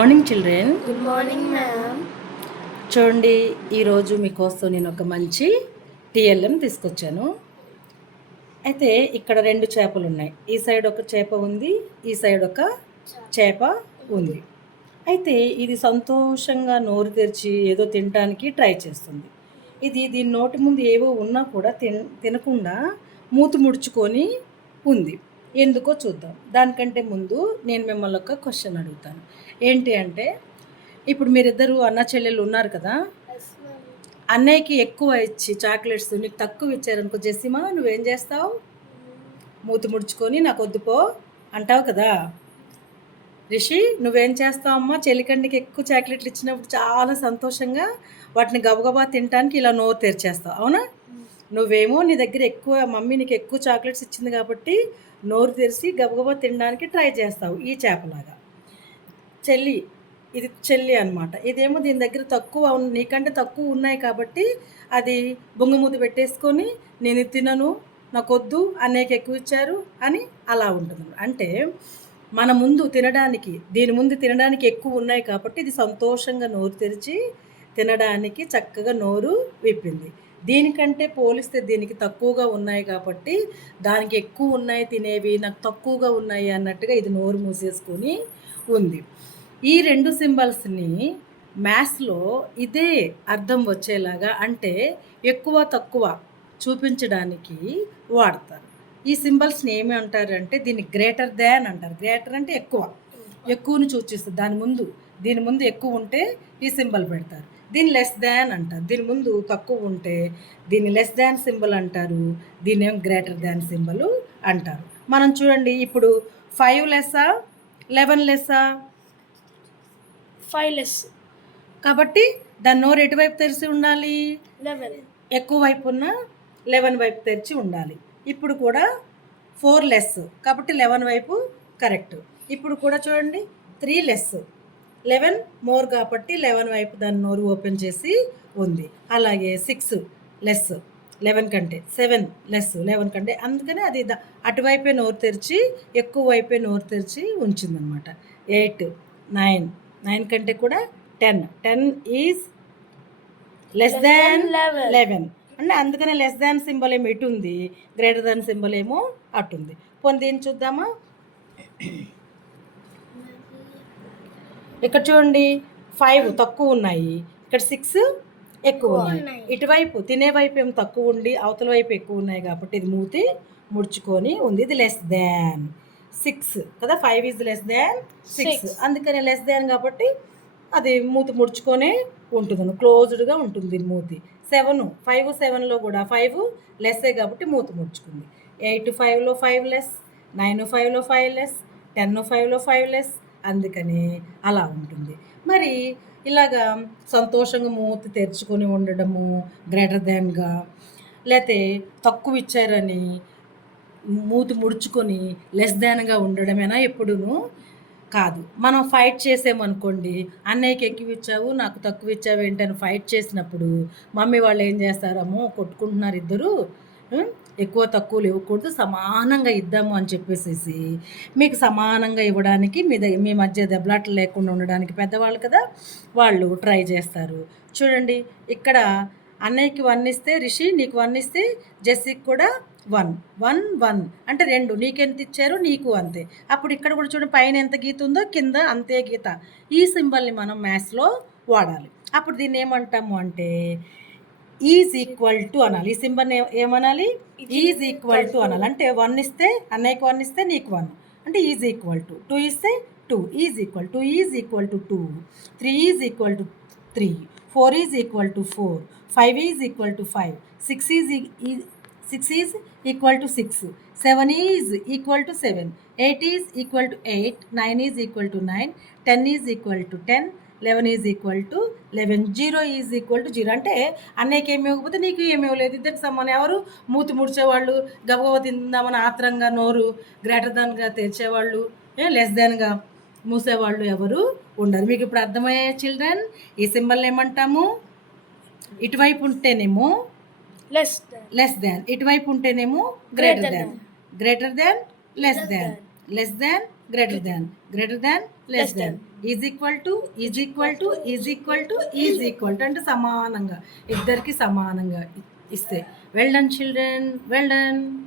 Morning children. Good morning ma'am. చూడండి, ఈరోజు మీకోసం నేను ఒక మంచి టీఎల్ఎం తీసుకొచ్చాను. అయితే ఇక్కడ రెండు చేపలు ఉన్నాయి. ఈ సైడ్ ఒక చేప ఉంది, ఈ సైడ్ ఒక చేప ఉంది. అయితే ఇది సంతోషంగా నోరు తెరిచి ఏదో తినడానికి ట్రై చేస్తుంది. ఇది దీని నోటి ముందు ఏవో ఉన్నా కూడా తినకుండా మూతి ముడుచుకొని ఉంది. ఎందుకో చూద్దాం. దానికంటే ముందు నేను మిమ్మల్ని ఒక క్వశ్చన్ అడుగుతాను. ఏంటి అంటే, ఇప్పుడు మీరిద్దరు అన్న చెల్లెళ్ళు ఉన్నారు కదా, అన్నయ్యకి ఎక్కువ ఇచ్చి చాక్లెట్స్ నీకు తక్కువ ఇచ్చారనుకో, జెసిమా నువ్వేం చేస్తావు? మూతి ముడుచుకొని నాకు వద్దుపో అంటావు కదా. రిషి నువ్వేం చేస్తావు? అమ్మ చెల్లికండికి ఎక్కువ చాక్లెట్లు ఇచ్చినప్పుడు చాలా సంతోషంగా వాటిని గబగబా తినడానికి ఇలా నోరు తెరిచేస్తావు, అవునా? నువ్వేమో నీ దగ్గర ఎక్కువ మమ్మీ నీకు ఎక్కువ చాక్లెట్స్ ఇచ్చింది కాబట్టి నోరు తెరిచి గబగబా తినడానికి ట్రై చేస్తావు. ఈ చేపలాగా చెల్లి, ఇది చెల్లి అనమాట. ఇదేమో దీని దగ్గర తక్కువ నీకంటే తక్కువ ఉన్నాయి కాబట్టి అది బొంగమూతి పెట్టేసుకొని నేను తినను, నాకొద్దు, అన్నయ్యకి ఎక్కువ ఇచ్చారు అని అలా ఉంటుంది. అంటే మన ముందు తినడానికి, దీని ముందు తినడానికి ఎక్కువ ఉన్నాయి కాబట్టి ఇది సంతోషంగా నోరు తెరిచి తినడానికి చక్కగా నోరు విప్పింది. దీనికంటే పోలిస్తే దీనికి తక్కువగా ఉన్నాయి కాబట్టి దానికి ఎక్కువ ఉన్నాయి తినేవి, నాకు తక్కువగా ఉన్నాయి అన్నట్టుగా ఇది నోరు మూసేసుకొని ఉంది. ఈ రెండు సింబల్స్ని మ్యాథ్స్లో ఇదే అర్థం వచ్చేలాగా, అంటే ఎక్కువ తక్కువ చూపించడానికి వాడతారు. ఈ సింబల్స్ని ఏమి అంటారంటే దీన్ని గ్రేటర్ దాన్ అంటారు. గ్రేటర్ అంటే ఎక్కువ, ఎక్కువని సూచిస్తుంది. దీని ముందు ఎక్కువ ఉంటే ఈ సింబల్ పెడతారు. దీన్ని లెస్ దాన్ అంటారు. దీని ముందు తక్కువ ఉంటే దీన్ని లెస్ దాన్ సింబల్ అంటారు. దీన్ని ఏం గ్రేటర్ దాన్ సింబల్ అంటారు. మనం చూడండి, ఇప్పుడు 5 లెస్సా 11 లెస్సా? 5 లెస్. కాబట్టి దాని నోరు ఎటువైపు తెరిచి ఉండాలి? 11. ఎక్కువ వైపు ఉన్న 11 వైపు తెరిచి ఉండాలి. ఇప్పుడు కూడా 4 లెస్ కాబట్టి 11 వైపు కరెక్ట్. ఇప్పుడు కూడా చూడండి, 3 లెస్ 11 మోర్ కాబట్టి 11 వైపు దాని నోరు ఓపెన్ చేసి ఉంది. అలాగే 6 లెస్ 11 కంటే, 7 లెస్ 11 కంటే, అందుకనే అది అటువైపే నోరు తెరిచి ఎక్కువ వైపే నోరు తెరిచి ఉంచిందనమాట. 8 9 కంటే కూడా 10 ఈజ్ లెస్ దాన్ 11 అంటే అందుకనే లెస్ దాన్ సింబల్ ఏమో ఇటు ఉంది, గ్రేటర్ దాన్ సింబల్ ఏమో అటు ఉంది. దీన్ని చూద్దామా? ఇక్కడ చూడండి, 5 తక్కువ ఉన్నాయి, ఇక్కడ 6 ఎక్కువ ఉన్నాయి. ఇటువైపు తినేవైపు ఏమో తక్కువ ఉండి అవతల వైపు ఎక్కువ ఉన్నాయి కాబట్టి ఇది మూతి ముడుచుకొని ఉంది. ఇది లెస్ దాన్ 6 కదా, 5 ఈజ్ లెస్ దాన్ 6. అందుకని లెస్ దాన్ కాబట్టి అది మూతి ముడుచుకొనే ఉంటుంది, క్లోజ్డ్గా ఉంటుంది దీని మూతి. 7 5 7లో కూడా 5 లెస్సే కాబట్టి మూతి ముడుచుకుంది. 8 5లో 5 లెస్, 9 5లో 5 లెస్, 10 5లో 5 లెస్, అందుకని అలా ఉంటుంది. మరి ఇలాగా సంతోషంగా మూతి తెరుచుకొని ఉండడము గ్రేటర్ దాన్గా, లేకపోతే తక్కువ ఇచ్చారని మూతి ముడుచుకొని లెస్ దాన్గా ఉండడమేనా? ఎప్పుడూను కాదు. మనం ఫైట్ చేసామనుకోండి, అన్నయ్యకి ఎక్కువ ఇచ్చావు నాకు తక్కువ ఇచ్చావు ఏంటని ఫైట్ చేసినప్పుడు మమ్మీ వాళ్ళు ఏం చేస్తారమ్మో, కొట్టుకుంటున్నారు ఇద్దరు, ఎక్కువ తక్కువలు ఇవ్వకూడదు, సమానంగా ఇద్దాము అని చెప్పేసి మీకు సమానంగా ఇవ్వడానికి మీ మధ్య దెబ్బలాటలు లేకుండా ఉండడానికి పెద్దవాళ్ళు కదా, వాళ్ళు ట్రై చేస్తారు. చూడండి, ఇక్కడ అన్నయ్యకి 1 ఇస్తే రిషి, నీకు 1 ఇస్తే జెస్సీకి కూడా 1 1 1 అంటే 2. నీకెంత ఇచ్చారో నీకు అంతే. అప్పుడు ఇక్కడ కూడా చూడండి, పైన ఎంత గీత ఉందో కింద అంతే గీత. ఈ సింబల్ని మనం మ్యాథ్స్లో వాడాలి. అప్పుడు దీన్ని ఏమంటాము అంటే ఈజ్ ఈక్వల్ టు అనాలి. ఈ సింబల్ని ఏమనాలి? ఈజ్ ఈక్వల్ టు అనాలి. అంటే 1 ఇస్తే అన్నయ్యకి 1 ఇస్తే నీకు 1 అంటే ఈజ్ ఈక్వల్ టు, 2 ఇస్తే 2 is equal to, is equal to 2, 3 is equal to 3, 4 is equal to 4, 5 is equal to 5, 6 is equal to 6, 7 is equal to 7, 8 is equal to 8, 9 is equal to 9, 10 is equal to 10, 11 is equal to 11, 0 is equal to 0. అంటే అన్నయ్యకి ఏమి ఇవ్వకపోతే నీకు ఏమి ఇవ్వలేదు, ఇద్దరికి సమానం. ఎవరు మూతి ముడిచేవాళ్ళు, గబగబ తిందామని ఆత్రంగా నోరు గ్రేటర్ దాన్గా తెరిచేవాళ్ళు, లెస్ దాన్గా మూసేవాళ్ళు ఎవరు ఉండరు. మీకు ఇప్పుడు అర్థమయ్యే చిల్డ్రన్? ఈ సింబల్ని ఏమంటాము? ఇటువైపు ఉంటేనేమో లెస్ దాన్, ఇటువైపు ఉంటేనేమో greater than, greater than less than, less than greater than less than is equal to అంటే సమానంగా, ఇద్దరికి సమానంగా ఇస్తే well done children, well done.